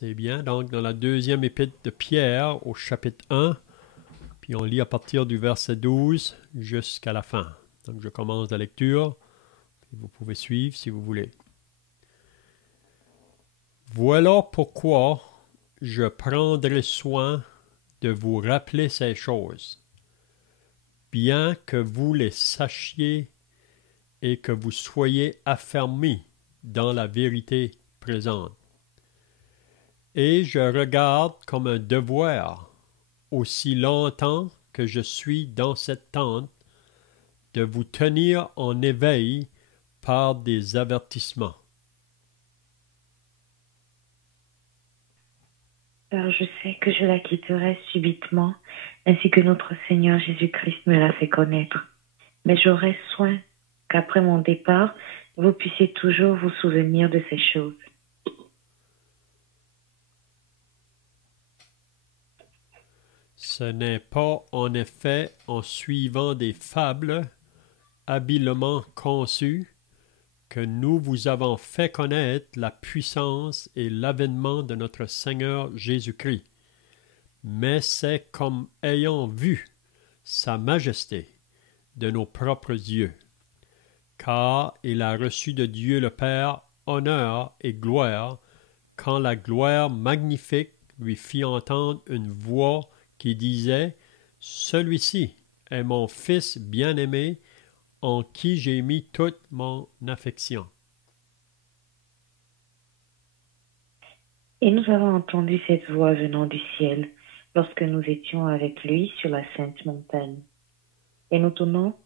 C'est bien. Donc, dans la deuxième épître de Pierre, au chapitre 1, puis on lit à partir du verset 12 jusqu'à la fin. Donc, je commence la lecture, puis vous pouvez suivre si vous voulez. Voilà pourquoi je prendrai soin de vous rappeler ces choses, bien que vous les sachiez et que vous soyez affermis dans la vérité présente. Et je regarde comme un devoir, aussi longtemps que je suis dans cette tente, de vous tenir en éveil par des avertissements. Car je sais que je la quitterai subitement, ainsi que notre Seigneur Jésus-Christ me l'a fait connaître. Mais j'aurai soin qu'après mon départ, vous puissiez toujours vous souvenir de ces choses. Ce n'est pas en effet en suivant des fables habilement conçues que nous vous avons fait connaître la puissance et l'avènement de notre Seigneur Jésus-Christ, mais c'est comme ayant vu sa majesté de nos propres yeux, car il a reçu de Dieu le Père honneur et gloire, quand la gloire magnifique lui fit entendre une voix qui disait « Celui-ci est mon Fils bien-aimé, en qui j'ai mis toute mon affection. » Et nous avons entendu cette voix venant du ciel, lorsque nous étions avec lui sur la sainte montagne. Et nous tenons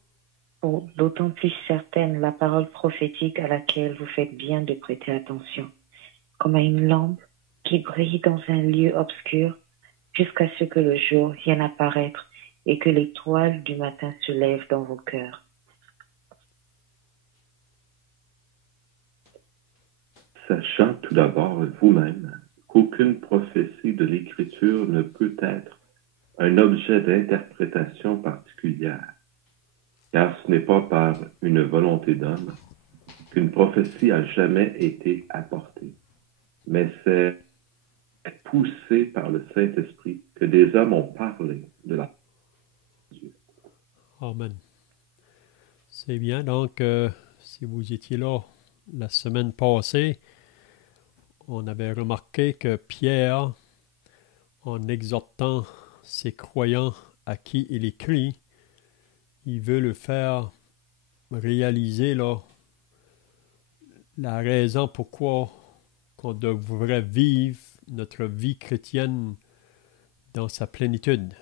pour d'autant plus certaine la parole prophétique à laquelle vous faites bien de prêter attention, comme à une lampe qui brille dans un lieu obscur jusqu'à ce que le jour vienne apparaître et que l'étoile du matin se lève dans vos cœurs. Sachant tout d'abord vous-même qu'aucune prophétie de l'Écriture ne peut être un objet d'interprétation particulière, car ce n'est pas par une volonté d'homme qu'une prophétie a jamais été apportée, mais c'est poussé par le Saint-Esprit que des hommes ont parlé de la Dieu. Amen. C'est bien. Donc, si vous étiez là la semaine passée, on avait remarqué que Pierre, en exhortant ses croyants à qui il écrit, il veut le faire réaliser là, la raison pourquoi qu'on devrait vivre notre vie chrétienne dans sa plénitude.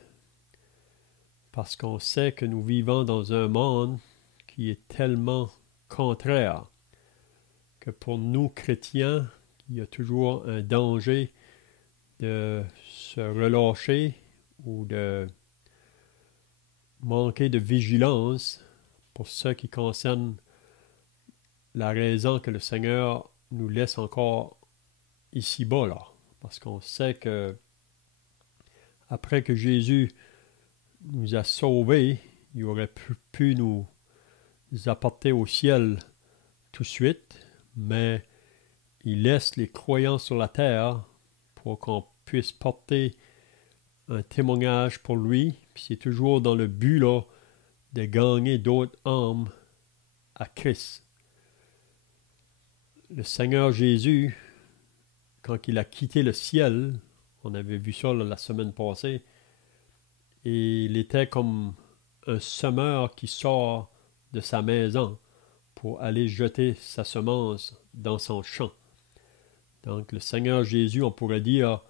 Parce qu'on sait que nous vivons dans un monde qui est tellement contraire que pour nous chrétiens, il y a toujours un danger de se relâcher ou de manquer de vigilance pour ce qui concerne la raison que le Seigneur nous laisse encore ici-bas, là. Parce qu'on sait que après que Jésus nous a sauvés, il aurait pu nous apporter au ciel tout de suite, mais il laisse les croyants sur la terre pour qu'on puisse porter un témoignage pour lui, puis c'est toujours dans le but là, de gagner d'autres âmes à Christ. Le Seigneur Jésus, quand il a quitté le ciel, on avait vu ça là, la semaine passée, et il était comme un semeur qui sort de sa maison pour aller jeter sa semence dans son champ. Donc le Seigneur Jésus, on pourrait dire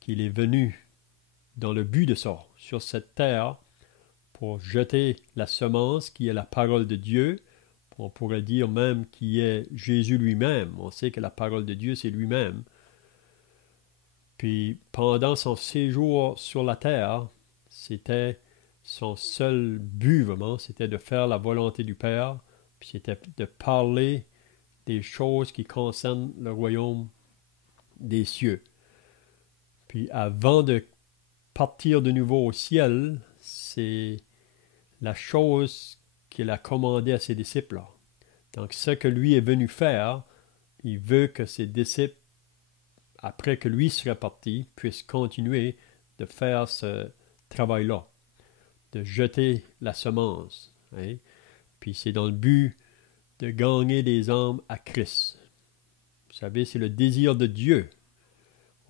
qu'il est venu dans le but de ça, sur cette terre, pour jeter la semence qui est la parole de Dieu. On pourrait dire même qui est Jésus lui-même. On sait que la parole de Dieu, c'est lui-même. Puis pendant son séjour sur la terre, c'était son seul but vraiment, c'était de faire la volonté du Père, puis c'était de parler des choses qui concernent le royaume des cieux. Puis avant de partir de nouveau au ciel, c'est la chose qu'il a commandée à ses disciples. Donc ce que lui est venu faire, il veut que ses disciples après que lui serait parti, puisse continuer de faire ce travail-là, de jeter la semence. Hein? Puis c'est dans le but de gagner des âmes à Christ. Vous savez, c'est le désir de Dieu.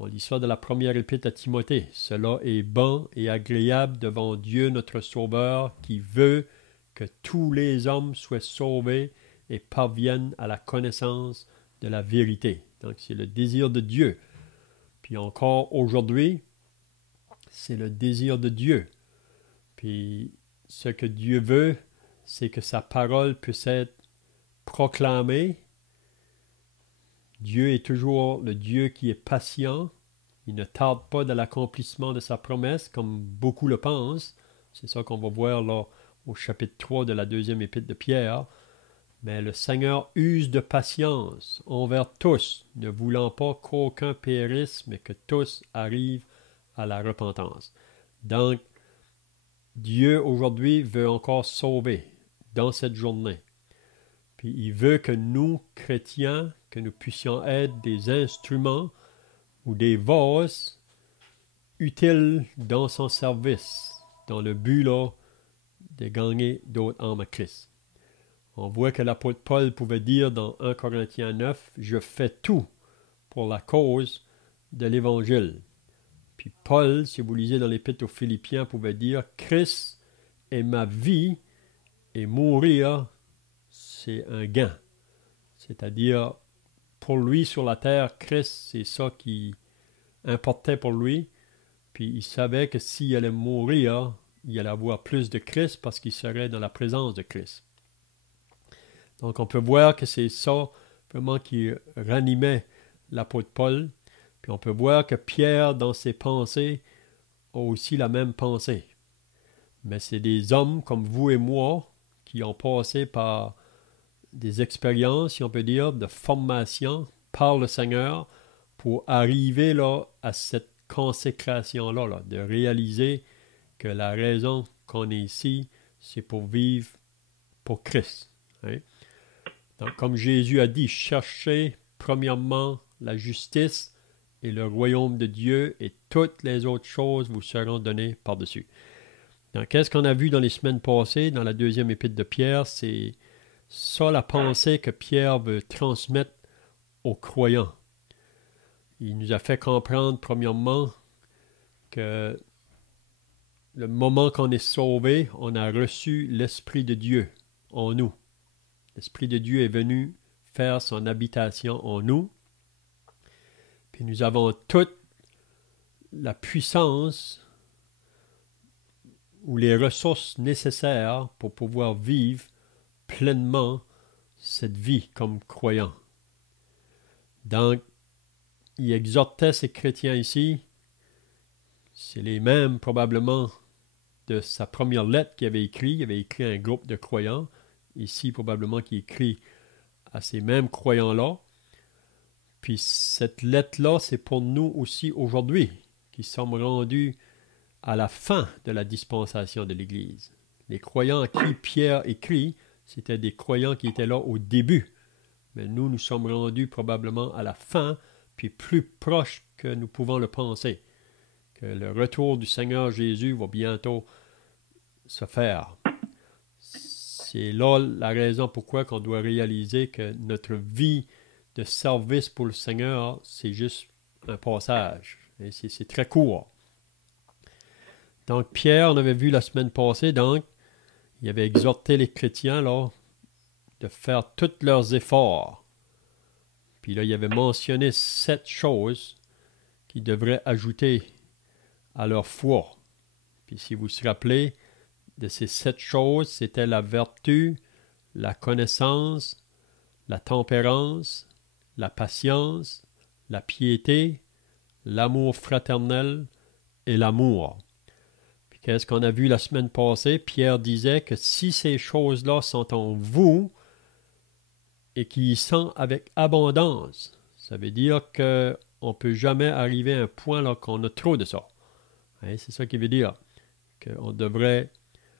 On lit ça dans la première épître à Timothée. Cela est bon et agréable devant Dieu notre Sauveur, qui veut que tous les hommes soient sauvés et parviennent à la connaissance de la vérité. Donc c'est le désir de Dieu. Puis encore aujourd'hui, c'est le désir de Dieu. Puis ce que Dieu veut, c'est que sa parole puisse être proclamée. Dieu est toujours le Dieu qui est patient. Il ne tarde pas dans l'accomplissement de sa promesse, comme beaucoup le pensent. C'est ça qu'on va voir là au chapitre 3 de la deuxième épître de Pierre. Mais le Seigneur use de patience envers tous, ne voulant pas qu'aucun périsse, mais que tous arrivent à la repentance. Donc, Dieu aujourd'hui veut encore sauver dans cette journée. Puis il veut que nous, chrétiens, que nous puissions être des instruments ou des vases utiles dans son service, dans le but là, de gagner d'autres âmes à Christ. On voit que l'apôtre Paul pouvait dire dans 1 Corinthiens 9, « Je fais tout pour la cause de l'Évangile. » Puis Paul, si vous lisez dans l'Épître aux Philippiens, pouvait dire, « Christ est ma vie et mourir, c'est un gain. » C'est-à-dire, pour lui sur la terre, Christ, c'est ça qui importait pour lui. Puis il savait que s'il allait mourir, il allait avoir plus de Christ parce qu'il serait dans la présence de Christ. Donc on peut voir que c'est ça vraiment qui ranimait l'apôtre Paul. Puis on peut voir que Pierre, dans ses pensées, a aussi la même pensée. Mais c'est des hommes comme vous et moi qui ont passé par des expériences, si on peut dire, de formation par le Seigneur pour arriver là, à cette consécration-là, là, de réaliser que la raison qu'on est ici, c'est pour vivre pour Christ. Hein? Donc, comme Jésus a dit, cherchez premièrement la justice et le royaume de Dieu et toutes les autres choses vous seront données par-dessus. Donc, qu'est-ce qu'on a vu dans les semaines passées, dans la deuxième épître de Pierre? C'est ça la pensée que Pierre veut transmettre aux croyants. Il nous a fait comprendre, premièrement, que le moment qu'on est sauvé, on a reçu l'Esprit de Dieu en nous. L'Esprit de Dieu est venu faire son habitation en nous. Puis nous avons toute la puissance ou les ressources nécessaires pour pouvoir vivre pleinement cette vie comme croyant. Donc, il exhortait ces chrétiens ici, c'est les mêmes probablement de sa première lettre qu'il avait écrit. Il avait écrit à un groupe de croyants. Ici, probablement, qui écrit à ces mêmes croyants-là. Puis cette lettre-là, c'est pour nous aussi aujourd'hui, qui sommes rendus à la fin de la dispensation de l'Église. Les croyants à qui Pierre écrit, c'était des croyants qui étaient là au début. Mais nous sommes rendus probablement à la fin, puis plus proche que nous pouvons le penser. Que le retour du Seigneur Jésus va bientôt se faire. C'est là la raison pourquoi on doit réaliser que notre vie de service pour le Seigneur, c'est juste un passage. Et c'est très court. Donc, Pierre, on avait vu la semaine passée, donc, il avait exhorté les chrétiens là, de faire tous leurs efforts. Puis là, il avait mentionné 7 choses qu'ils devraient ajouter à leur foi. Puis si vous vous rappelez, de ces 7 choses, c'était la vertu, la connaissance, la tempérance, la patience, la piété, l'amour fraternel et l'amour. Puis qu'est-ce qu'on a vu la semaine passée? Pierre disait que si ces choses-là sont en vous et qu'ils y sont avec abondance, ça veut dire qu'on ne peut jamais arriver à un point là qu'on a trop de ça. Hein, c'est ça qui veut dire qu'on devrait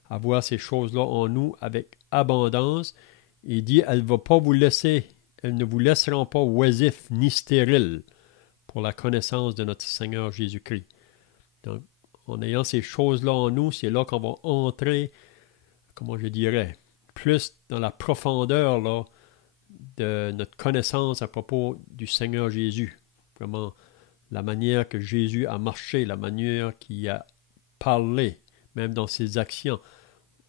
avoir ces choses-là en nous avec abondance. Il dit, elles ne vont pas vous laisser, elles ne vous laisseront pas oisifs ni stériles pour la connaissance de notre Seigneur Jésus-Christ. Donc, en ayant ces choses-là en nous, c'est là qu'on va entrer, comment je dirais, plus dans la profondeur là, de notre connaissance à propos du Seigneur Jésus. Vraiment, la manière que Jésus a marché, la manière qu'il a parlé, même dans ses actions.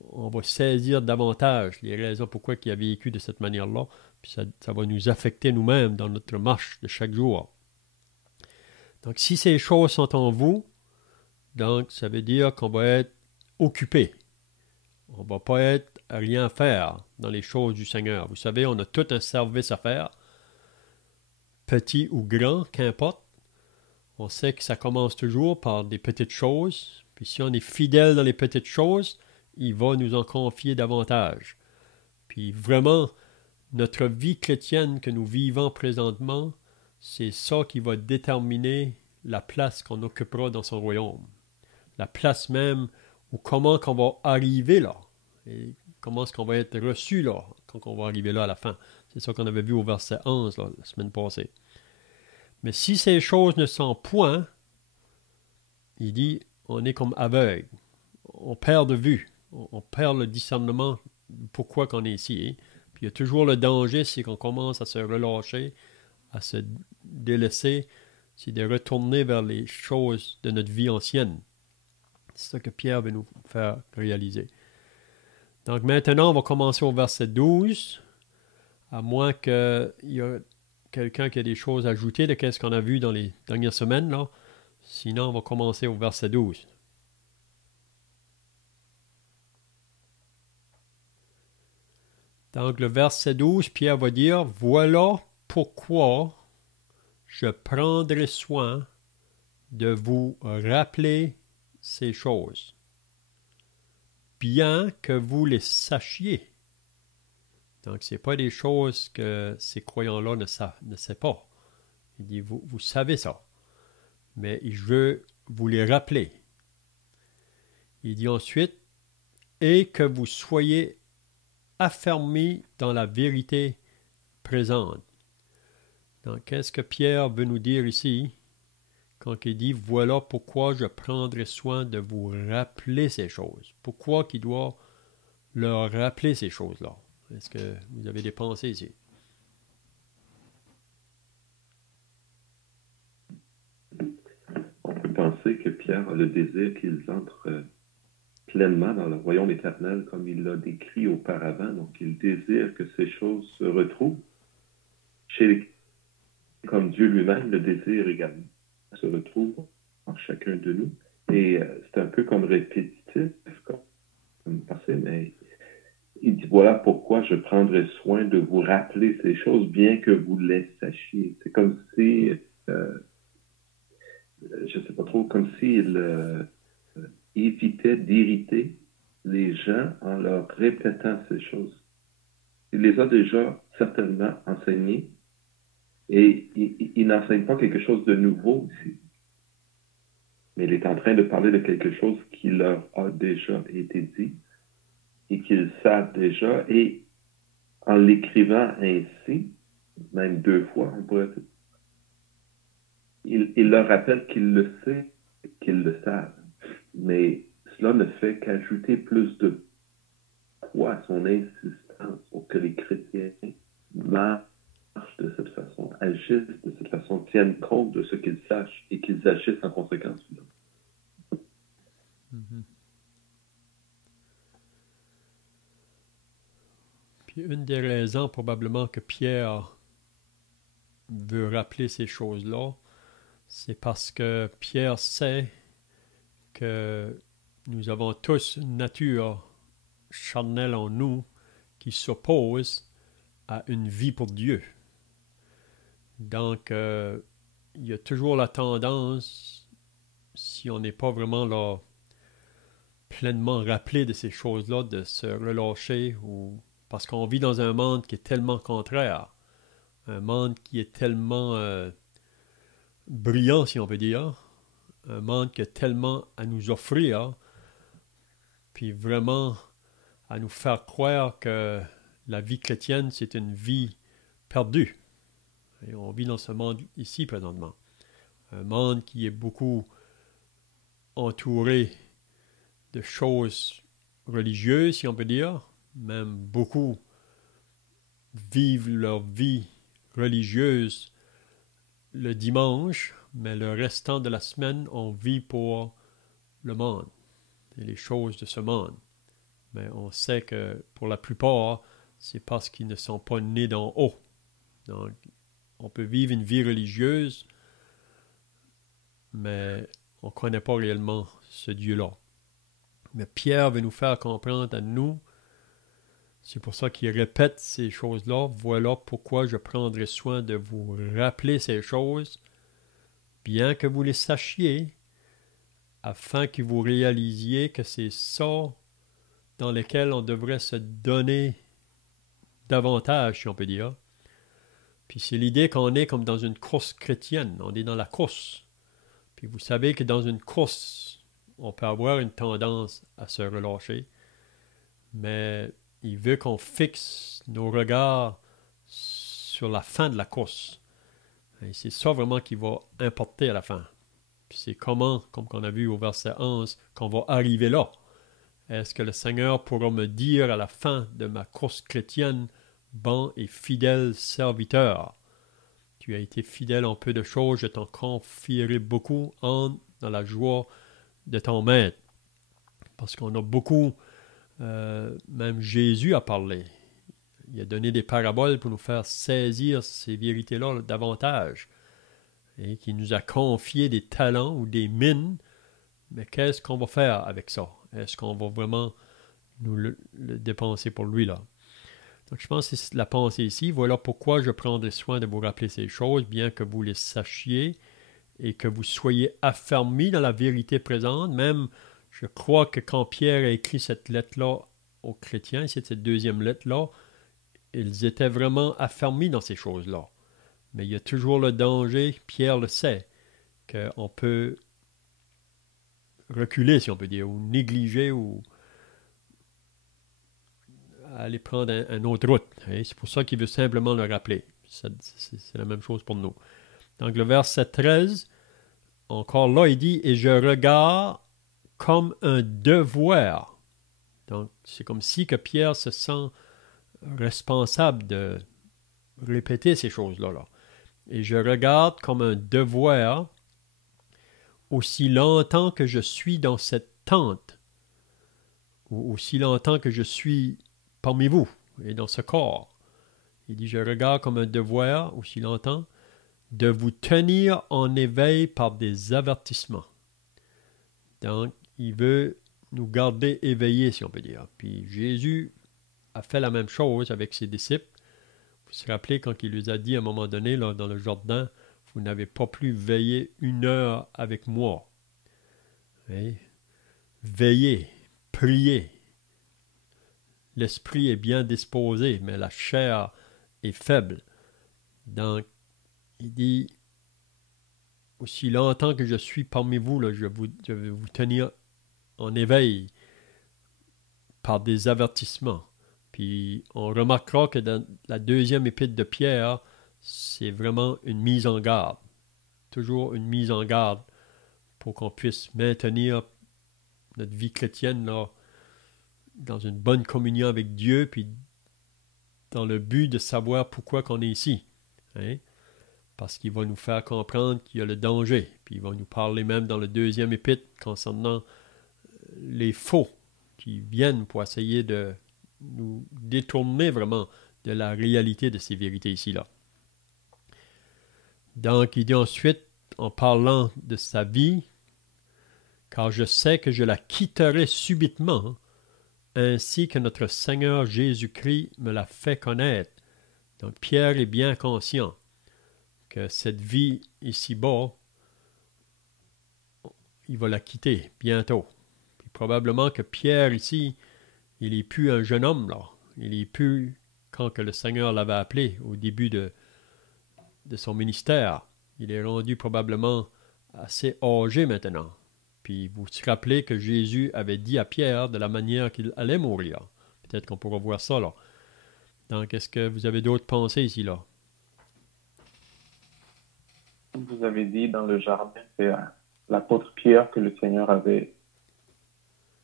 On va saisir davantage les raisons pourquoi il a vécu de cette manière-là, puis ça va nous affecter nous-mêmes dans notre marche de chaque jour. Donc, si ces choses sont en vous, donc ça veut dire qu'on va être occupé. On ne va pas être à rien faire dans les choses du Seigneur. Vous savez, on a tout un service à faire, petit ou grand, qu'importe. On sait que ça commence toujours par des petites choses. Puis si on est fidèle dans les petites choses, il va nous en confier davantage. Puis vraiment, notre vie chrétienne que nous vivons présentement, c'est ça qui va déterminer la place qu'on occupera dans son royaume. La place même, ou comment qu'on va arriver là. Et comment est-ce qu'on va être reçu là, quand on va arriver là à la fin. C'est ça qu'on avait vu au verset 11 là, la semaine passée. Mais si ces choses ne sont point, il dit, on est comme aveugle. On perd de vue. On perd le discernement pourquoi qu'on est ici. Hein? Puis il y a toujours le danger, c'est qu'on commence à se relâcher, à se délaisser, c'est de retourner vers les choses de notre vie ancienne. C'est ça que Pierre veut nous faire réaliser. Donc maintenant, on va commencer au verset 12, à moins qu'il y ait quelqu'un qui a des choses à ajouter de ce qu'on a vu dans les dernières semaines. Là. Sinon, on va commencer au verset 12. Donc le verset 12, Pierre va dire, « Voilà pourquoi je prendrai soin de vous rappeler ces choses, bien que vous les sachiez. » Donc, ce n'est pas des choses que ces croyants-là ne savent pas. Il dit, vous savez ça, mais je veux vous les rappeler. Il dit ensuite, et que vous soyez affermis dans la vérité présente. Donc, qu'est-ce que Pierre veut nous dire ici quand il dit, voilà pourquoi je prendrai soin de vous rappeler ces choses. Pourquoi qu'il doit leur rappeler ces choses-là? Est-ce que vous avez des pensées ici? On peut penser que Pierre a le désir qu'ils entrent pleinement dans le royaume éternel comme il l'a décrit auparavant. Donc, il désire que ces choses se retrouvent comme Dieu lui-même le désire également, se retrouve en chacun de nous. Et c'est un peu comme répétitif, comme passé, mais il dit, voilà pourquoi je prendrai soin de vous rappeler ces choses, bien que vous les sachiez. C'est comme si, je ne sais pas trop, comme s'il évitait d'irriter les gens en leur répétant ces choses. Il les a déjà certainement enseignées, et il n'enseigne pas quelque chose de nouveau ici. Mais il est en train de parler de quelque chose qui leur a déjà été dit et qu'ils savent déjà. Et en l'écrivant ainsi, même 2 fois, on pourrait dire, il leur rappelle qu'ils le savent, qu'ils le savent. Mais cela ne fait qu'ajouter plus de poids à son insistance pour que les chrétiens marchent de cette façon, agissent de cette façon, tiennent compte de ce qu'ils sachent et qu'ils agissent en conséquence. Mm-hmm. Puis une des raisons probablement que Pierre veut rappeler ces choses-là, c'est parce que Pierre sait que nous avons tous une nature charnelle en nous qui s'oppose à une vie pour Dieu. Donc, il y a toujours la tendance, si on n'est pas vraiment là, pleinement rappelé de ces choses-là, de se relâcher, ou parce qu'on vit dans un monde qui est tellement contraire, un monde qui est tellement brillant, si on veut dire, un monde qui a tellement à nous offrir, puis vraiment à nous faire croire que la vie chrétienne, c'est une vie perdue. Et on vit dans ce monde ici présentement. Un monde qui est beaucoup entouré de choses religieuses, si on peut dire. Même beaucoup vivent leur vie religieuse le dimanche, mais le restant de la semaine, on vit pour le monde et les choses de ce monde. Mais on sait que pour la plupart, c'est parce qu'ils ne sont pas nés d'en haut. Donc, on peut vivre une vie religieuse, mais on ne connaît pas réellement ce Dieu-là. Mais Pierre veut nous faire comprendre à nous, c'est pour ça qu'il répète ces choses-là. Voilà pourquoi je prendrai soin de vous rappeler ces choses, bien que vous les sachiez, afin que vous réalisiez que c'est ça dans lequel on devrait se donner davantage, si on peut dire. Puis c'est l'idée qu'on est comme dans une course chrétienne. On est dans la course. Puis vous savez que dans une course, on peut avoir une tendance à se relâcher. Mais il veut qu'on fixe nos regards sur la fin de la course. Et c'est ça vraiment qui va importer à la fin. Puis c'est comment, comme on a vu au verset 11, qu'on va arriver là. Est-ce que le Seigneur pourra me dire à la fin de ma course chrétienne, bon et fidèle serviteur, tu as été fidèle en peu de choses, je t'en confierai beaucoup, entre dans la joie de ton maître. Parce qu'on a beaucoup, même Jésus a parlé. Il a donné des paraboles pour nous faire saisir ces vérités-là davantage. Et qui nous a confié des talents ou des mines. Mais qu'est-ce qu'on va faire avec ça? Est-ce qu'on va vraiment nous le dépenser pour lui là? Donc je pense que c'est la pensée ici. Voilà pourquoi je prendrai soin de vous rappeler ces choses, bien que vous les sachiez et que vous soyez affermis dans la vérité présente. Même, je crois que quand Pierre a écrit cette lettre-là aux chrétiens, c'est cette deuxième lettre-là, ils étaient vraiment affermis dans ces choses-là. Mais il y a toujours le danger, Pierre le sait, qu'on peut reculer, si on peut dire, ou négliger, ou aller prendre une autre route. Et c'est pour ça qu'il veut simplement le rappeler. C'est la même chose pour nous. Donc le verset 13, encore là, il dit « Et je regarde comme un devoir ». Donc c'est comme si que Pierre se sent responsable de répéter ces choses-là. Là. Et je regarde comme un devoir aussi longtemps que je suis dans cette tente, ou aussi longtemps que je suis parmi vous et dans ce corps. Il dit, je regarde comme un devoir aussi longtemps de vous tenir en éveil par des avertissements. Donc, il veut nous garder éveillés, si on peut dire. Puis Jésus a fait la même chose avec ses disciples. Vous vous rappelez quand il lui a dit à un moment donné, là, dans le Jourdain, vous n'avez pas plus veillé 1 heure avec moi. Oui. Veillez, priez. L'esprit est bien disposé, mais la chair est faible. Donc, il dit, aussi longtemps que je suis parmi vous, là, je vais vous tenir en éveil par des avertissements. Puis on remarquera que dans la deuxième épître de Pierre, c'est vraiment une mise en garde. Toujours une mise en garde pour qu'on puisse maintenir notre vie chrétienne là, dans une bonne communion avec Dieu, puis dans le but de savoir pourquoi qu'on est ici. Hein? Parce qu'il va nous faire comprendre qu'il y a le danger. Puis il va nous parler même dans le deuxième épître concernant les faux qui viennent pour essayer de nous détourner vraiment de la réalité de ces vérités ici-là. Donc, il dit ensuite, en parlant de sa vie, car je sais que je la quitterai subitement, ainsi que notre Seigneur Jésus-Christ me l'a fait connaître. Donc, Pierre est bien conscient que cette vie ici-bas, il va la quitter bientôt. Puis probablement que Pierre ici, il n'est plus un jeune homme, là. Il n'est plus quand que le Seigneur l'avait appelé au début de son ministère. Il est rendu probablement assez âgé maintenant. Puis vous vous rappelez que Jésus avait dit à Pierre de la manière qu'il allait mourir. Peut-être qu'on pourra voir ça là. Donc, est-ce que vous avez d'autres pensées ici là? vous avez dit dans le jardin, c'est l'apôtre Pierre que le Seigneur avait...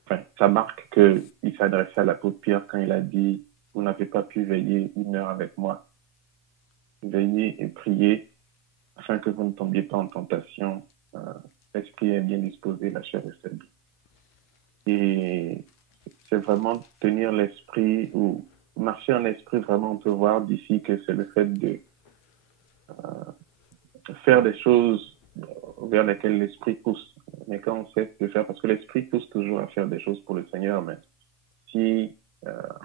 Enfin, ça marque qu'il s'adressait à l'apôtre Pierre quand il a dit « Vous n'avez pas pu veiller 1 heure avec moi. Veillez et priez afin que vous ne tombiez pas en tentation. L'esprit est bien disposé, la chair est faible. » Et c'est vraiment tenir l'esprit ou marcher en esprit, vraiment on peut voir d'ici que c'est le fait de faire des choses vers lesquelles l'esprit pousse. Mais quand on cesse de faire, parce que l'esprit pousse toujours à faire des choses pour le Seigneur, mais si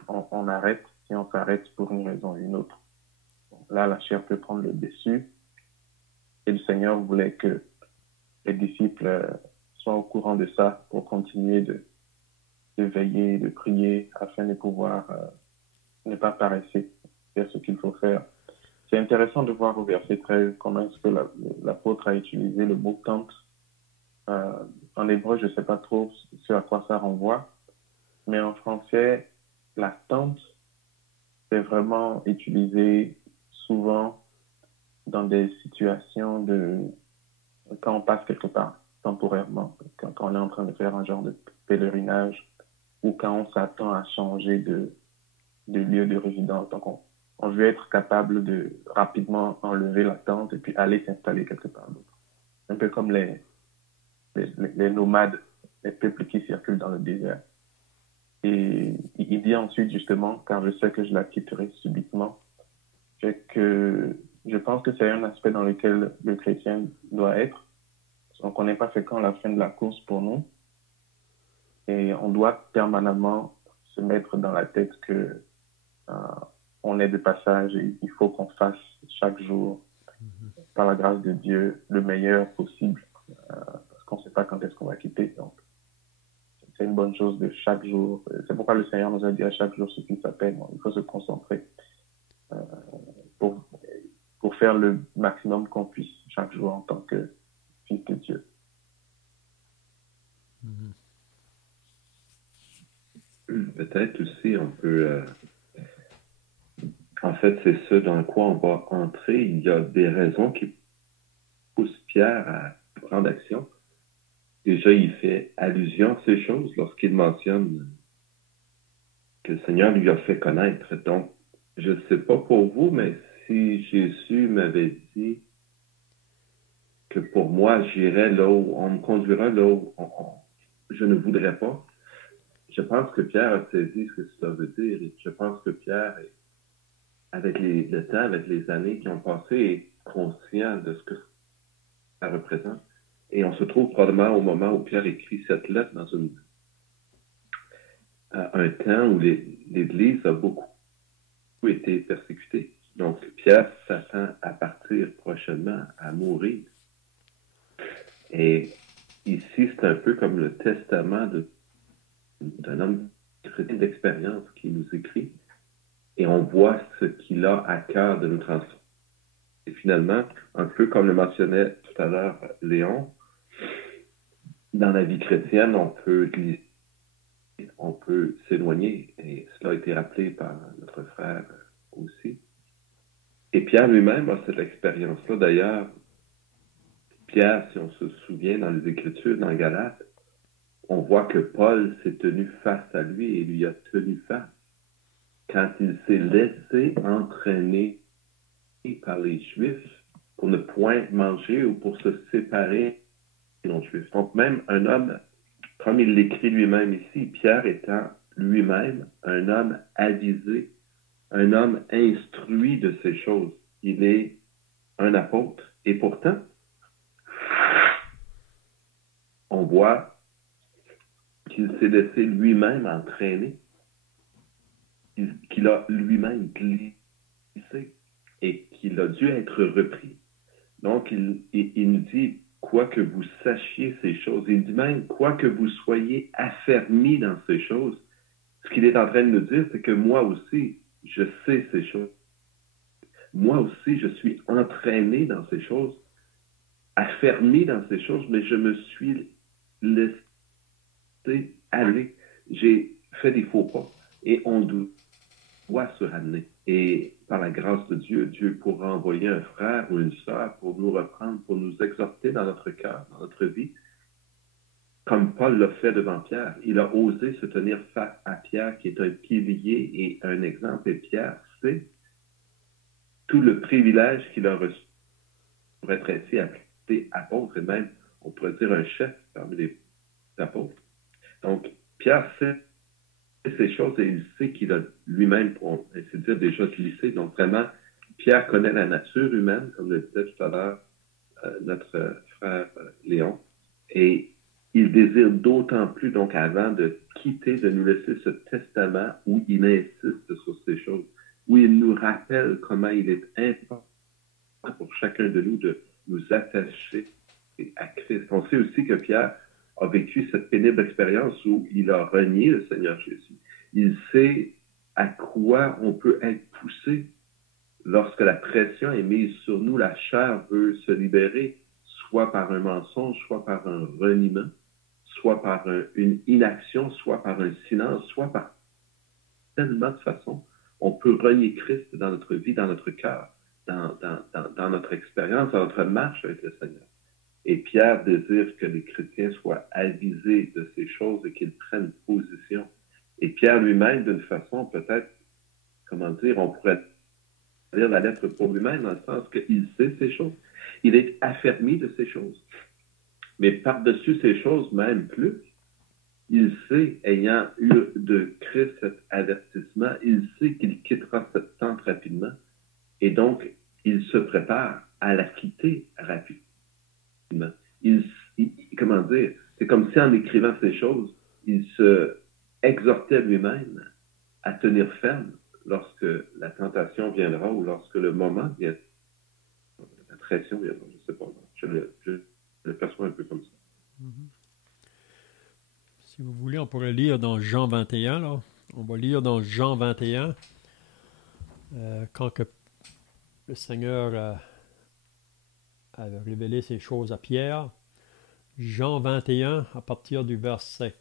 on arrête, si on s'arrête pour une raison ou une autre, là la chair peut prendre le dessus. Et le Seigneur voulait que les disciples soient au courant de ça pour continuer de veiller, de prier, afin de pouvoir ne pas paresser, faire ce qu'il faut faire. C'est intéressant de voir au verset 13 comment est-ce que l'apôtre a utilisé le mot tente. En hébreu, je ne sais pas trop ce à quoi ça renvoie, mais en français, la tente, c'est vraiment utilisé souvent dans des situations quand on passe quelque part temporairement, quand on est en train de faire un genre de pèlerinage ou quand on s'attend à changer de lieu de résidence. Donc, on veut être capable de rapidement enlever la tente et puis aller s'installer quelque part d'autre. Un peu comme les nomades, les peuples qui circulent dans le désert. Et il dit ensuite, justement, car je sais que je la quitterai subitement, que je pense que c'est un aspect dans lequel le chrétien doit être. Donc, on n'est pas fait quand la fin de la course pour nous. Et on doit permanemment se mettre dans la tête que on est de passage et il faut qu'on fasse chaque jour, par la grâce de Dieu, le meilleur possible. Parce qu'on ne sait pas quand est-ce qu'on va quitter. Donc, c'est une bonne chose de chaque jour. C'est pourquoi le Seigneur nous a dit à chaque jour ce qu'il s'appelle. Il faut se concentrer pour faire le maximum qu'on puisse chaque jour en tant que fils de Dieu. Peut-être aussi on peut... En fait, c'est ce dans quoi on va entrer. Il y a des raisons qui poussent Pierre à prendre action. Déjà, il fait allusion à ces choses lorsqu'il mentionne que le Seigneur lui a fait connaître. Donc, je ne sais pas pour vous, mais si Jésus m'avait dit que pour moi, j'irais là où on me conduira là où je ne voudrais pas, je pense que Pierre a saisi ce que ça veut dire. Et je pense que Pierre, avec le temps, avec les années qui ont passé, est conscient de ce que ça représente. Et on se trouve probablement au moment où Pierre écrit cette lettre dans un temps où l'Église a beaucoup été persécutée. Donc, Pierre s'attend à partir prochainement, à mourir. Et ici, c'est un peu comme le testament d'un homme chrétien d'expérience qui nous écrit. Et on voit ce qu'il a à cœur de nous transformer. Et finalement, un peu comme le mentionnait tout à l'heure Léon, dans la vie chrétienne, on peut glisser, on peut s'éloigner, et cela a été rappelé par notre frère aussi. Et Pierre lui-même a cette expérience-là. D'ailleurs, Pierre, si on se souvient dans les Écritures, dans Galates, on voit que Paul s'est tenu face à lui et lui a tenu face quand il s'est laissé entraîner par les Juifs pour ne point manger ou pour se séparer des non-Juifs. Donc même un homme, comme il l'écrit lui-même ici, Pierre étant lui-même un homme avisé, un homme instruit de ces choses. Il est un apôtre. Et pourtant, on voit qu'il s'est laissé lui-même entraîner, qu'il a lui-même glissé et qu'il a dû être repris. Donc, il nous dit, quoi que vous sachiez ces choses, il dit même, quoi que vous soyez affermis dans ces choses, ce qu'il est en train de nous dire, c'est que moi aussi, je sais ces choses. Moi aussi, je suis entraîné dans ces choses, affermi dans ces choses, mais je me suis laissé aller. J'ai fait des faux pas. Et on doit doit se ramener. Et par la grâce de Dieu, Dieu pourra envoyer un frère ou une sœur pour nous reprendre, pour nous exhorter dans notre cœur, dans notre vie, comme Paul l'a fait devant Pierre. Il a osé se tenir face à Pierre, qui est un pilier et un exemple. Et Pierre sait tout le privilège qu'il a reçu pour être ainsi appelé apôtre, et même, on pourrait dire, un chef parmi les apôtres. Donc, Pierre sait ces choses et il sait qu'il a lui-même, pour ainsi dire, déjà glissé. Donc, vraiment, Pierre connaît la nature humaine, comme le disait tout à l'heure notre frère Léon, et il désire d'autant plus, donc, avant de quitter, de nous laisser ce testament où il insiste sur ces choses, où il nous rappelle comment il est important pour chacun de nous de nous attacher à Christ. On sait aussi que Pierre a vécu cette pénible expérience où il a renié le Seigneur Jésus. Il sait à quoi on peut être poussé lorsque la pression est mise sur nous, la chair veut se libérer, soit par un mensonge, soit par un reniement, soit par une inaction, soit par un silence, soit par tellement de façons. On peut renier Christ dans notre vie, dans notre cœur, dans notre expérience, dans notre marche avec le Seigneur. Et Pierre désire que les chrétiens soient avisés de ces choses et qu'ils prennent position. Et Pierre lui-même, d'une façon peut-être, comment dire, on pourrait lire la lettre pour lui-même dans le sens qu'il sait ces choses. Il est affermi de ces choses. Mais par-dessus ces choses, même plus, il sait, ayant eu de Christ cet avertissement, il sait qu'il quittera cette tente rapidement. Et donc, il se prépare à la quitter rapidement. Comment dire, c'est comme si en écrivant ces choses, il se exhortait lui-même à tenir ferme lorsque la tentation viendra ou lorsque le moment viendra, la pression viendra, je ne sais pas. Je le perçois un peu comme ça. Mm-hmm. Si vous voulez, on pourrait lire dans Jean 21. Là. On va lire dans Jean 21, quand que le Seigneur a révélé ces choses à Pierre. Jean 21, à partir du verset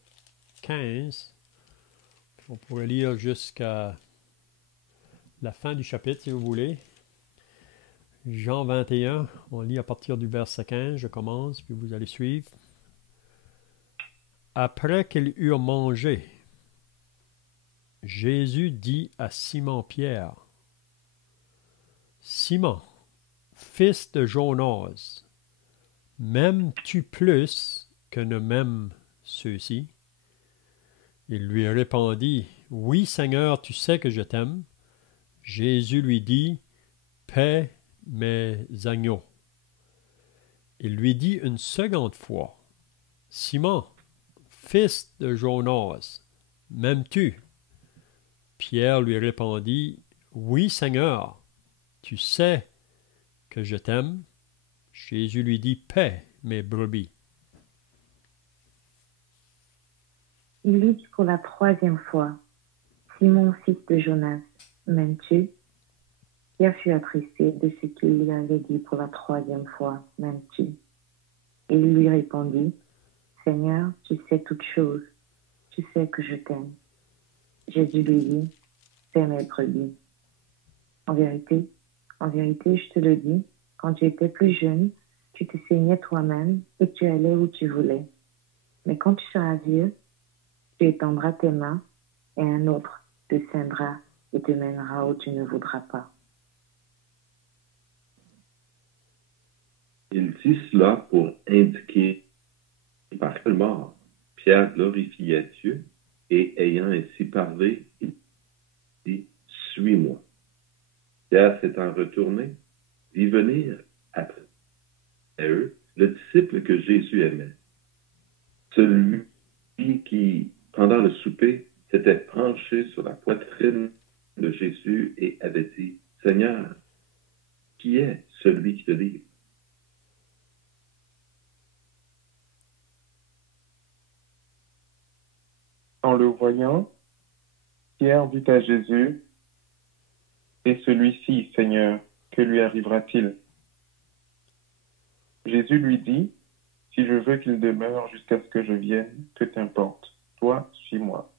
15. On pourrait lire jusqu'à la fin du chapitre, si vous voulez. Jean 21, on lit à partir du verset 15. Je commence, puis vous allez suivre. Après qu'ils eurent mangé, Jésus dit à Simon-Pierre, « Simon, fils de Jonas, m'aimes-tu plus que ne m'aiment ceux-ci? » Il lui répondit, « Oui, Seigneur, tu sais que je t'aime. » Jésus lui dit, « Paie mes agneaux. » Il lui dit une seconde fois, « Simon, fils de Jonas, m'aimes-tu? » Pierre lui répondit, « Oui, Seigneur, tu sais que je t'aime. » Jésus lui dit, « Paie mes brebis. » Il lui dit pour la troisième fois, « Simon, fils de Jonas, m'aimes-tu? » Pierre fut attristé de ce qu'il lui avait dit pour la troisième fois, « M'aimes-tu? » Il lui répondit, « Seigneur, tu sais toutes choses, tu sais que je t'aime. » Jésus lui dit, « Paie mes brebis. » En vérité, je te le dis, quand tu étais plus jeune, tu te saignais toi-même et tu allais où tu voulais. Mais quand tu seras vieux, tu étendras tes mains et un autre te ceindra et te mènera où tu ne voudras pas. Il dit cela pour indiquer par quelle mort Pierre glorifiait Dieu et ayant ainsi parlé, il dit « Suis-moi ». Pierre s'étant retourné, vit venir après eux le disciple que Jésus aimait. Celui qui, pendant le souper, s'était penché sur la poitrine de Jésus et avait dit, « Seigneur, qui est celui qui te livre? » En le voyant, Pierre dit à Jésus, « Et celui-ci, Seigneur, que lui arrivera-t-il? » Jésus lui dit, « Si je veux qu'il demeure jusqu'à ce que je vienne, que t'importe, toi, suis-moi. »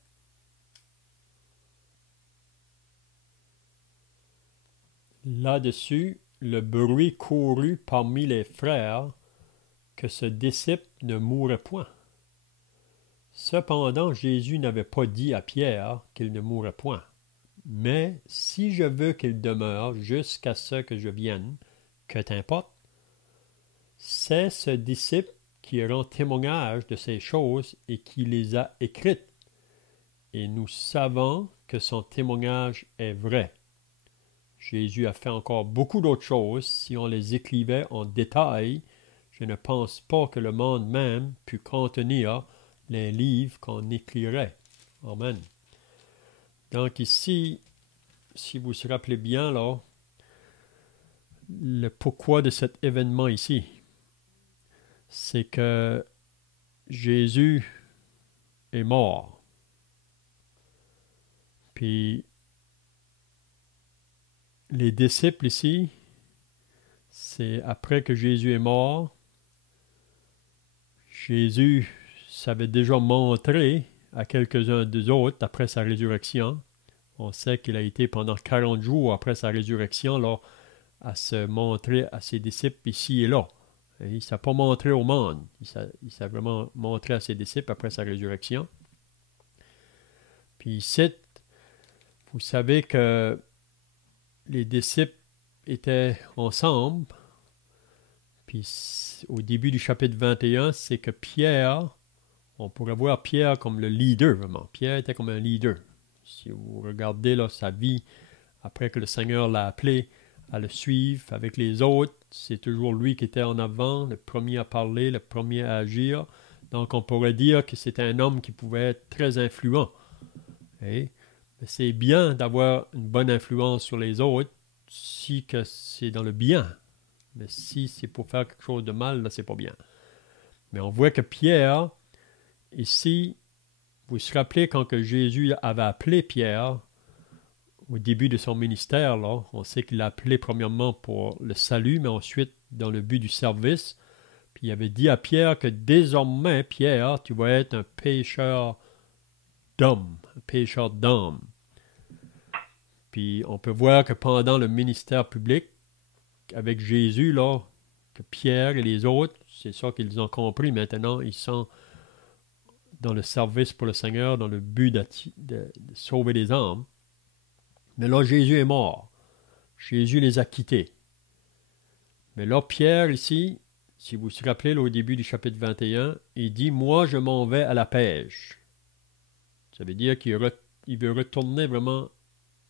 Là-dessus, le bruit courut parmi les frères que ce disciple ne mourrait point. Cependant, Jésus n'avait pas dit à Pierre qu'il ne mourrait point. Mais si je veux qu'il demeure jusqu'à ce que je vienne, que t'importe? C'est ce disciple qui rend témoignage de ces choses et qui les a écrites. Et nous savons que son témoignage est vrai. Jésus a fait encore beaucoup d'autres choses. Si on les écrivait en détail, je ne pense pas que le monde même pût contenir les livres qu'on écrirait. Amen. Donc ici, si vous vous rappelez bien, là, le pourquoi de cet événement ici, c'est que Jésus est mort. Puis, les disciples ici, c'est après que Jésus est mort, Jésus s'avait déjà montré à quelques-uns des autres après sa résurrection. On sait qu'il a été pendant 40 jours après sa résurrection là, à se montrer à ses disciples ici et là. Et il ne s'est pas montré au monde. Il s'est vraiment montré à ses disciples après sa résurrection. Puis ici, vous savez que les disciples étaient ensemble. Puis au début du chapitre 21, c'est que Pierre, on pourrait voir Pierre comme le leader, vraiment. Pierre était comme un leader. Si vous regardez là, sa vie, après que le Seigneur l'a appelé à le suivre avec les autres, c'est toujours lui qui était en avant, le premier à parler, le premier à agir. Donc on pourrait dire que c'était un homme qui pouvait être très influent. Mais c'est bien d'avoir une bonne influence sur les autres si que c'est dans le bien. Mais si c'est pour faire quelque chose de mal, là, c'est pas bien. Mais on voit que Pierre, ici, vous vous rappelez quand que Jésus avait appelé Pierre, au début de son ministère, là, on sait qu'il l'a appelé premièrement pour le salut, mais ensuite dans le but du service. Puis il avait dit à Pierre que désormais, Pierre, tu vas être un pêcheur d'hommes, un pêcheur d'âmes. Puis on peut voir que pendant le ministère public, avec Jésus, là, que Pierre et les autres, c'est ça qu'ils ont compris maintenant, ils sont dans le service pour le Seigneur, dans le but de sauver les âmes. Mais là, Jésus est mort. Jésus les a quittés. Mais là, Pierre, ici, si vous vous rappelez, là, au début du chapitre 21, il dit « Moi, je m'en vais à la pêche ». Ça veut dire qu'il veut retourner vraiment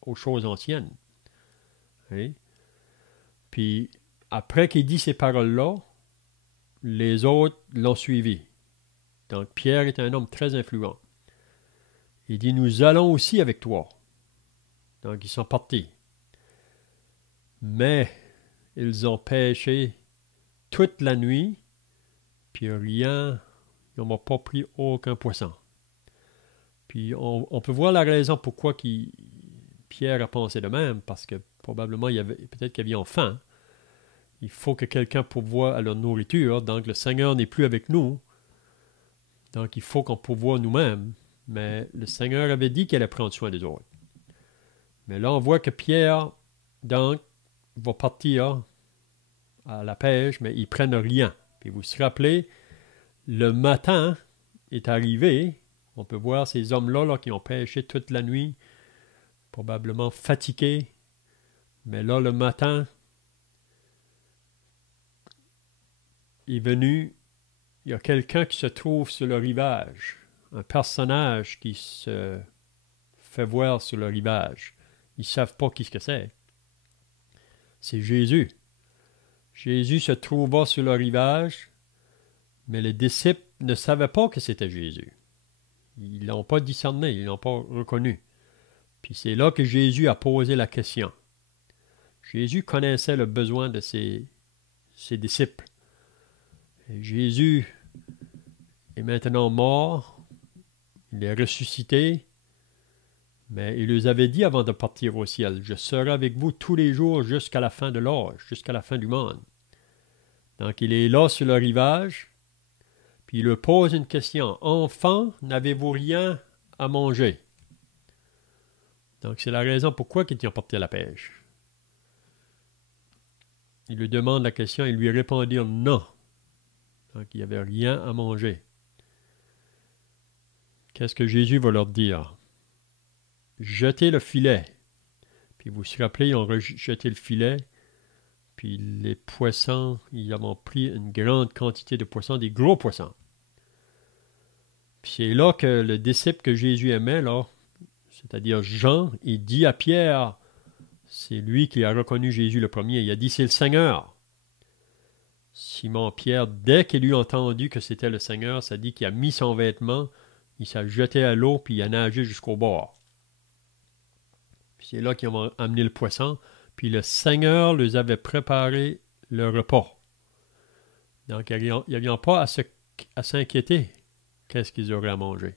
aux choses anciennes. Oui. Puis, après qu'il dit ces paroles-là, les autres l'ont suivi. Donc, Pierre est un homme très influent. Il dit « Nous allons aussi avec toi ». Donc, ils sont partis. Mais, ils ont pêché toute la nuit, puis rien, ils n'ont pas pris aucun poisson. Puis, on peut voir la raison pourquoi Pierre a pensé de même, parce que probablement, peut-être qu'ils avaient faim. Il faut que quelqu'un pourvoie à leur nourriture. Donc, le Seigneur n'est plus avec nous. Donc, il faut qu'on pourvoie nous-mêmes. Mais le Seigneur avait dit qu'il allait prendre soin des autres. Mais là, on voit que Pierre, donc, va partir à la pêche, mais ils prennent rien. Puis vous vous rappelez, le matin est arrivé. On peut voir ces hommes-là là, qui ont pêché toute la nuit, probablement fatigués. Mais là, le matin est venu, il y a quelqu'un qui se trouve sur le rivage, un personnage qui se fait voir sur le rivage. Ils ne savent pas qui ce que c'est. C'est Jésus. Jésus se trouva sur le rivage, mais les disciples ne savaient pas que c'était Jésus. Ils ne l'ont pas discerné, ils ne l'ont pas reconnu. Puis c'est là que Jésus a posé la question. Jésus connaissait le besoin de ses disciples. Et Jésus est maintenant mort, il est ressuscité, mais il leur avait dit avant de partir au ciel, « Je serai avec vous tous les jours jusqu'à la fin de l'âge, jusqu'à la fin du monde. » Donc il est là sur le rivage, puis il leur pose une question, « Enfants, n'avez-vous rien à manger? » Donc c'est la raison pourquoi ils ont parti à la pêche. il lui demande la question, ils lui répondirent non. Donc, il n'y avait rien à manger. Qu'est-ce que Jésus va leur dire? Jetez le filet. Puis vous vous rappelez, ils ont jeté le filet, puis les poissons, ils ont pris une grande quantité de poissons, des gros poissons. Puis c'est là que le disciple que Jésus aimait, là, c'est-à-dire Jean, il dit à Pierre, c'est lui qui a reconnu Jésus le premier, il a dit, c'est le Seigneur. Simon-Pierre, dès qu'il eut entendu que c'était le Seigneur, ça dit qu'il a mis son vêtement, il s'est jeté à l'eau, puis il a nagé jusqu'au bord. Puis c'est là qu'ils ont amené le poisson, puis le Seigneur leur avait préparé le repas. Donc, il n'y avait pas à s'inquiéter qu'est-ce qu'ils auraient à manger.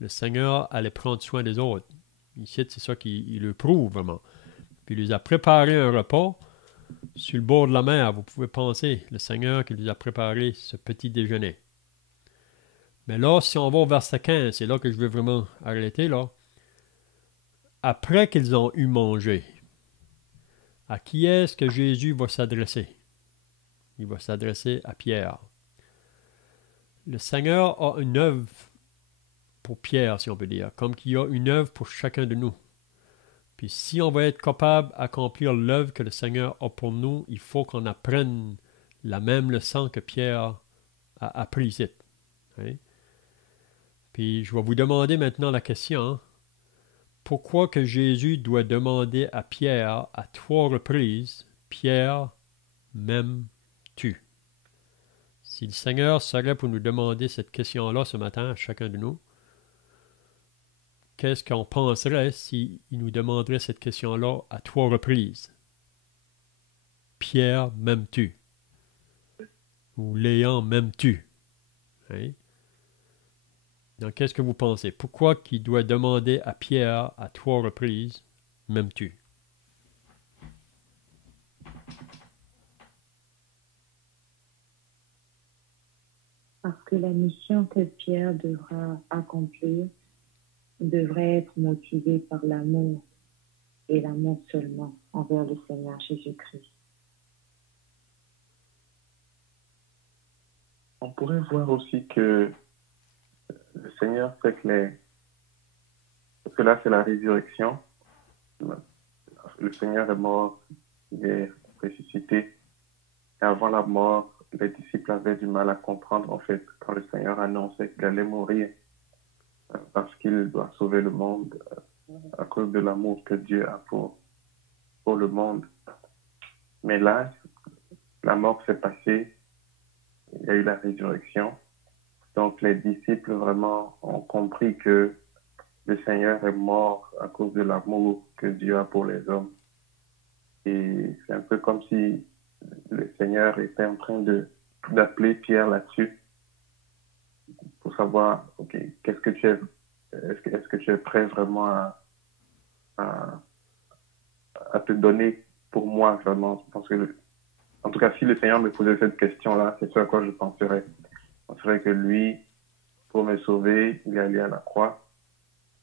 Le Seigneur allait prendre soin des autres. Ici, c'est ça qu'il le prouve vraiment. Puis il les a préparé un repas sur le bord de la mer. Vous pouvez penser, le Seigneur qui les a préparé ce petit déjeuner. Mais là, si on va au verset 15, c'est là que je veux vraiment arrêter, là. Après qu'ils ont eu mangé, à qui est-ce que Jésus va s'adresser? Il va s'adresser à Pierre. Le Seigneur a une œuvre pour Pierre, si on peut dire, comme qu'il y a une œuvre pour chacun de nous. Puis si on va être capable d'accomplir l'œuvre que le Seigneur a pour nous, il faut qu'on apprenne la même leçon que Pierre a appris ici. Hein? Puis je vais vous demander maintenant la question, hein? Pourquoi que Jésus doit demander à Pierre à 3 reprises, Pierre, m'aimes-tu? Si le Seigneur serait pour nous demander cette question-là ce matin à chacun de nous, qu'est-ce qu'on penserait s'il nous demanderait cette question-là à 3 reprises? Pierre, m'aimes-tu? Ou Léon, m'aimes-tu? Hein? Donc, qu'est-ce que vous pensez? Pourquoi qu'il doit demander à Pierre à 3 reprises, m'aimes-tu? Parce que la mission que Pierre devra accomplir devrait être motivée par l'amour, et l'amour seulement envers le Seigneur Jésus-Christ. On pourrait voir aussi que le Seigneur sait que parce que là, c'est la résurrection. Le Seigneur est mort, il est ressuscité. Et avant la mort, les disciples avaient du mal à comprendre, en fait, quand le Seigneur annonçait qu'il allait mourir, parce qu'il doit sauver le monde à cause de l'amour que Dieu a pour le monde. Mais là, la mort s'est passée, il y a eu la résurrection. Donc, les disciples vraiment ont compris que le Seigneur est mort à cause de l'amour que Dieu a pour les hommes. Et c'est un peu comme si le Seigneur était en train d'appeler Pierre là-dessus pour savoir, ok, est-ce que tu es prêt vraiment à te donner pour moi vraiment? Parce que, en tout cas, si le Seigneur me posait cette question-là, c'est ce à quoi je penserais. Je penserais que lui, pour me sauver, il est allé à la croix.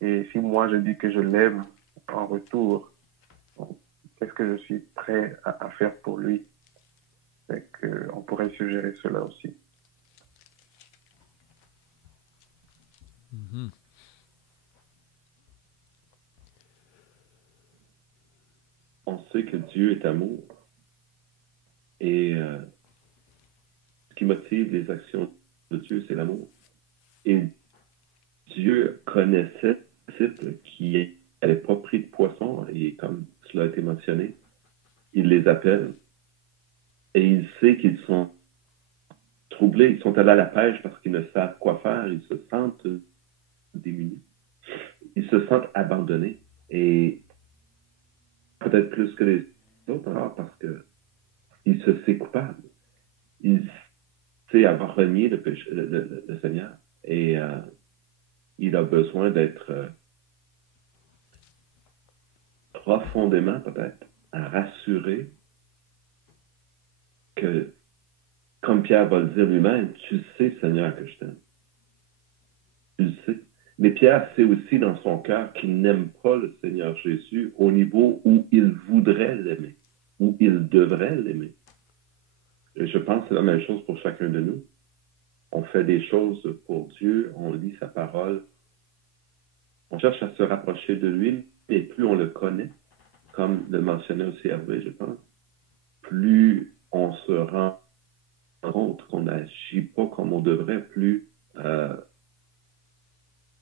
Et si moi je dis que je l'aime en retour, qu'est-ce que je suis prêt à faire pour lui? On pourrait suggérer cela aussi. Mm-hmm. On sait que Dieu est amour. Et ce qui motive les actions de Dieu, c'est l'amour. Et Dieu connaissait le disciple qui n'avait pas pris de poisson, et comme cela a été mentionné, il les appelle et il sait qu'ils sont troublés, ils sont allés à la pêche parce qu'ils ne savent quoi faire, ils se sentent démunis, ils se sentent abandonnés, et peut-être plus que les autres, alors, parce qu'il se sait coupable, il sait avoir renié le Seigneur, et il a besoin d'être profondément, peut-être, rassuré que, comme Pierre va le dire lui-même, tu sais, Seigneur, que je t'aime. Tu le sais. Mais Pierre sait aussi dans son cœur qu'il n'aime pas le Seigneur Jésus au niveau où il voudrait l'aimer, où il devrait l'aimer. Et je pense que c'est la même chose pour chacun de nous. On fait des choses pour Dieu, on lit sa parole, on cherche à se rapprocher de lui, et plus on le connaît, comme le mentionnait aussi Hervé, je pense, plus on se rend compte qu'on n'agit pas comme on devrait, plus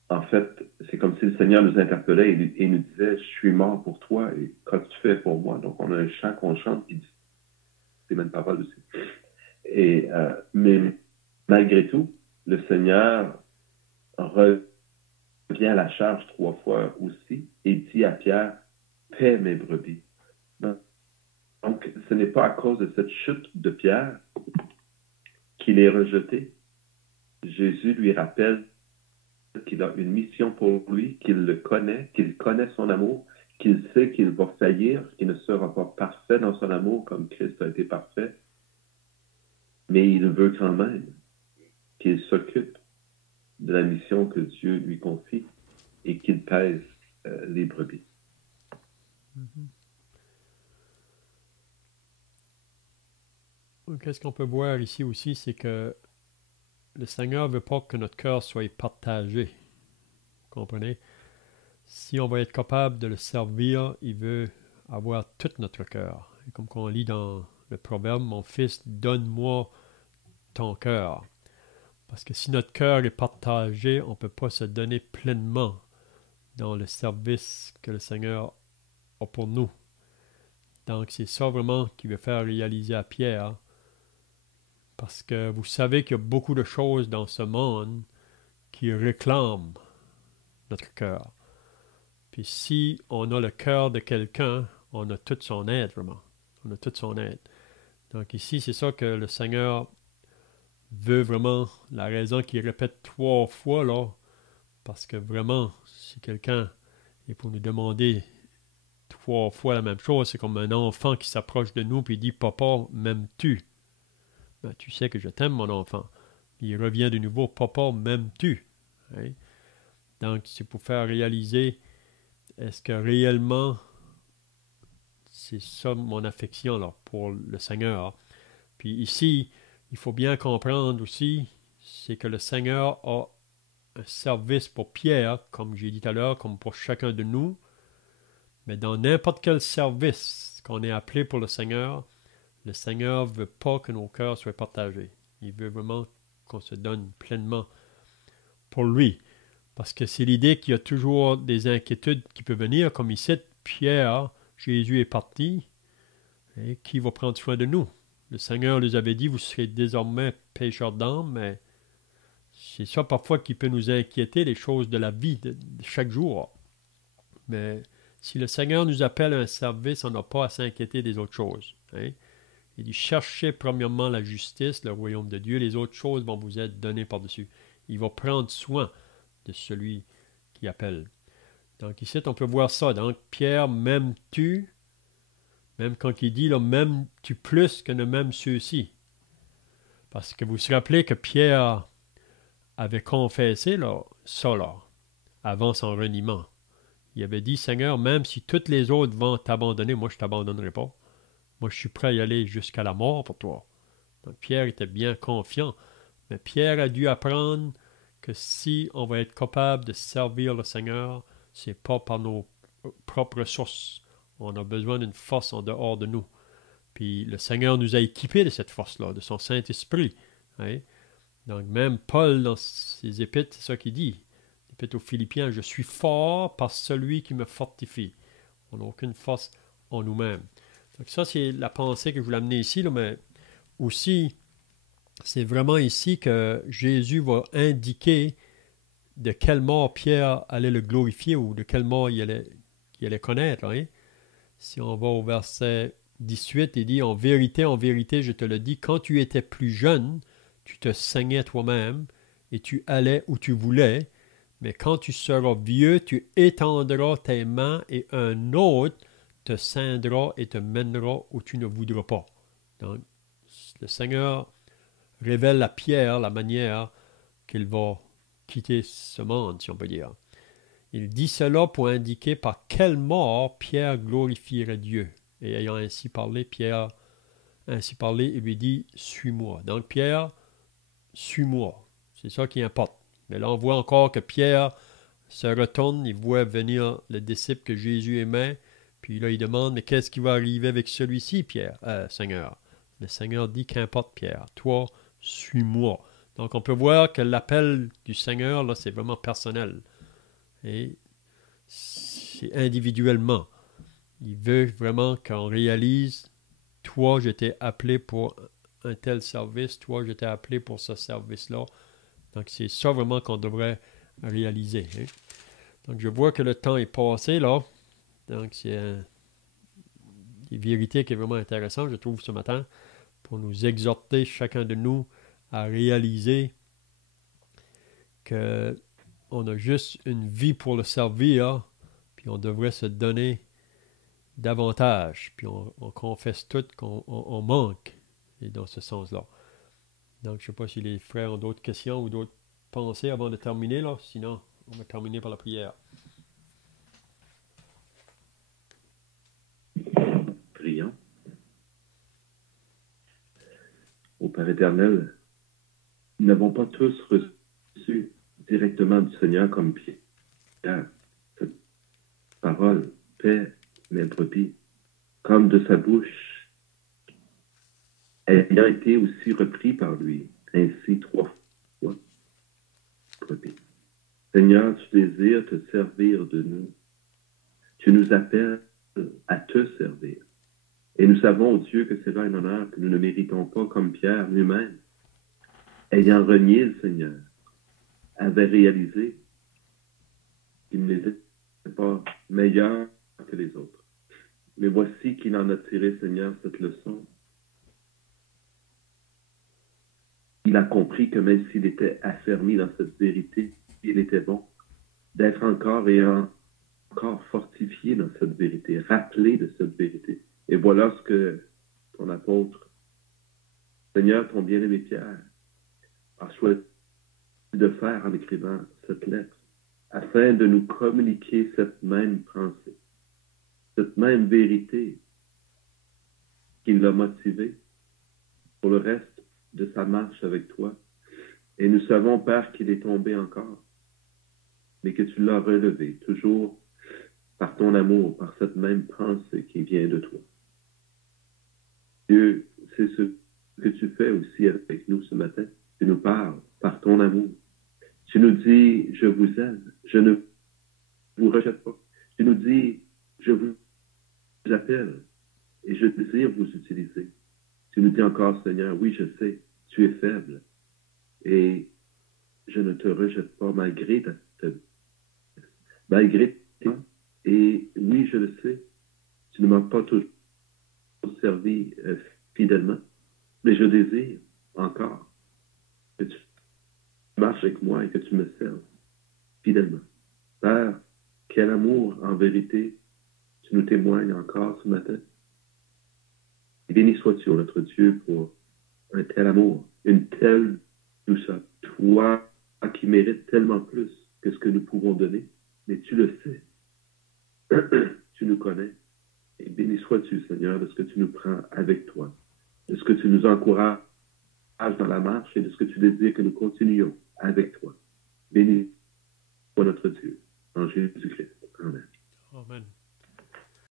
en fait, c'est comme si le Seigneur nous interpellait et nous disait, je suis mort pour toi et qu'as-tu fait pour moi? Donc on a un chant qu'on chante qui dit ces mêmes paroles aussi. Mais malgré tout, le Seigneur revient à la charge 3 fois aussi et dit à Pierre, paie mes brebis. Donc, ce n'est pas à cause de cette chute de Pierre qu'il est rejeté. Jésus lui rappelle qu'il a une mission pour lui, qu'il le connaît, qu'il connaît son amour, qu'il sait qu'il va faillir, qu'il ne sera pas parfait dans son amour comme Christ a été parfait, mais il veut quand même qu'il s'occupe de la mission que Dieu lui confie et qu'il pèse les brebis. Qu'est-ce qu'on peut voir ici aussi, c'est que le Seigneur ne veut pas que notre cœur soit partagé. Vous comprenez? Si on va être capable de le servir, il veut avoir tout notre cœur. Et comme on lit dans le proverbe, mon fils, donne-moi ton cœur. Parce que si notre cœur est partagé, on ne peut pas se donner pleinement dans le service que le Seigneur a pour nous. Donc c'est ça vraiment qu'il veut faire réaliser à Pierre. Parce que vous savez qu'il y a beaucoup de choses dans ce monde qui réclament notre cœur. Puis si on a le cœur de quelqu'un, on a toute son aide, vraiment. On a toute son aide. Donc ici, c'est ça que le Seigneur veut vraiment, la raison qu'il répète 3 fois, là, parce que vraiment, si quelqu'un est pour nous demander 3 fois la même chose, c'est comme un enfant qui s'approche de nous et dit « Papa, m'aimes-tu? » Ben, tu sais que je t'aime, mon enfant. Puis il revient de nouveau « Papa, m'aimes-tu? » Hein? Donc, c'est pour faire réaliser, est-ce que réellement, c'est ça mon affection là, pour le Seigneur. Puis ici, il faut bien comprendre aussi, c'est que le Seigneur a un service pour Pierre, comme j'ai dit tout à l'heure, comme pour chacun de nous. Mais dans n'importe quel service qu'on est appelé pour le Seigneur ne veut pas que nos cœurs soient partagés. Il veut vraiment qu'on se donne pleinement pour lui. Parce que c'est l'idée qu'il y a toujours des inquiétudes qui peuvent venir, comme ici, Pierre, Jésus est parti, et qui va prendre soin de nous? Le Seigneur nous avait dit, vous serez désormais pécheurs d'âme, mais c'est ça parfois qui peut nous inquiéter, les choses de la vie de chaque jour. Mais si le Seigneur nous appelle à un service, on n'a pas à s'inquiéter des autres choses. Hein? Il dit, cherchez premièrement la justice, le royaume de Dieu, les autres choses vont vous être données par-dessus. Il va prendre soin de celui qui appelle. Donc ici, on peut voir ça. Donc, Pierre, m'aimes-tu? Même quand il dit, là, m'aimes-tu plus que ne m'aiment ceux-ci? Parce que vous vous rappelez que Pierre avait confessé là, ça, là, avant son reniement. Il avait dit, Seigneur, même si toutes les autres vont t'abandonner, moi, je ne t'abandonnerai pas. Moi, je suis prêt à y aller jusqu'à la mort pour toi. Donc, Pierre était bien confiant. Mais Pierre a dû apprendre que si on va être capable de servir le Seigneur, ce n'est pas par nos propres ressources. On a besoin d'une force en dehors de nous. Puis le Seigneur nous a équipés de cette force-là, de son Saint-Esprit. Hein? Donc même Paul, dans ses épîtres, c'est ça qu'il dit. L'épître aux Philippiens, je suis fort par celui qui me fortifie. On n'a aucune force en nous-mêmes. Donc ça, c'est la pensée que je voulais amener ici, là, mais aussi, c'est vraiment ici que Jésus va indiquer de quelle mort Pierre allait le glorifier ou de quelle mort il allait connaître. Hein? Si on va au verset 18, il dit, en vérité, je te le dis, quand tu étais plus jeune, tu te saignais toi-même et tu allais où tu voulais, mais quand tu seras vieux, tu étendras tes mains et un autre te ceindra et te mènera où tu ne voudras pas. Donc, le Seigneur révèle à Pierre la manière qu'il va quitter ce monde, si on peut dire. Il dit cela pour indiquer par quelle mort Pierre glorifierait Dieu. Et ayant ainsi parlé, Pierre ainsi parler et lui dit « Suis-moi ». Donc Pierre, suis-moi. C'est ça qui importe. Mais là, on voit encore que Pierre se retourne, il voit venir le disciple que Jésus aimait, puis là, il demande « Mais qu'est-ce qui va arriver avec celui-ci, Pierre, Seigneur ?» Le Seigneur dit « Qu'importe, Pierre, toi, suis-moi ». Donc, on peut voir que l'appel du Seigneur, là, c'est vraiment personnel. Et c'est individuellement. Il veut vraiment qu'on réalise, toi, j'étais appelé pour un tel service, toi, j'étais appelé pour ce service-là. Donc, c'est ça vraiment qu'on devrait réaliser. Hein. Donc, je vois que le temps est passé, là. Donc, c'est une vérité qui est vraiment intéressante, je trouve, ce matin, pour nous exhorter, chacun de nous, à réaliser qu'on a juste une vie pour le servir, puis on devrait se donner davantage, puis on confesse tout qu'on manque, et dans ce sens-là. Donc, je ne sais pas si les frères ont d'autres questions ou d'autres pensées avant de terminer, là. Sinon, on va terminer par la prière. Prions. Ô Père éternel, nous n'avons pas tous reçu directement du Seigneur comme Pierre cette parole, paix, mes brebis, comme de sa bouche, ayant été aussi repris par lui, ainsi 3 fois, brebis. Seigneur, tu désires te servir de nous. Tu nous appelles à te servir. Et nous savons, Dieu, que c'est là un honneur que nous ne méritons pas, comme Pierre lui-même, ayant renié le Seigneur, avait réalisé qu'il n'était pas meilleur que les autres. Mais voici qu'il en a tiré, Seigneur, cette leçon. Il a compris que même s'il était affermi dans cette vérité, il était bon d'être encore et encore fortifié dans cette vérité, rappelé de cette vérité. Et voilà ce que ton apôtre, Seigneur, ton bien-aimé Pierre, a choisi de faire en écrivant cette lettre, afin de nous communiquer cette même pensée, cette même vérité qui l'a motivé pour le reste de sa marche avec toi. Et nous savons, Père, qu'il est tombé encore, mais que tu l'as relevé, toujours par ton amour, par cette même pensée qui vient de toi. Dieu, c'est ce que tu fais aussi avec nous ce matin. Tu nous parles par ton amour. Tu nous dis, je vous aime, je ne vous rejette pas. Tu nous dis, je vous appelle et je désire vous utiliser. Tu nous dis encore, Seigneur, oui, je sais, tu es faible et je ne te rejette pas malgré malgré toi. Et oui, je le sais, tu ne m'as pas toujours servi fidèlement, mais je désire encore que tu marches avec moi et que tu me serves fidèlement. Père, quel amour en vérité tu nous témoignes encore ce matin. Et béni sois-tu, notre Dieu, pour un tel amour, une telle douceur. Toi qui mérites tellement plus que ce que nous pouvons donner, mais tu le sais. Tu nous connais. Et béni sois-tu, Seigneur, de ce que tu nous prends avec toi, de ce que tu nous encourages dans la marche et de ce que tu désires que nous continuions avec toi. Béni soit notre Dieu, en Jésus-Christ. Amen. Amen.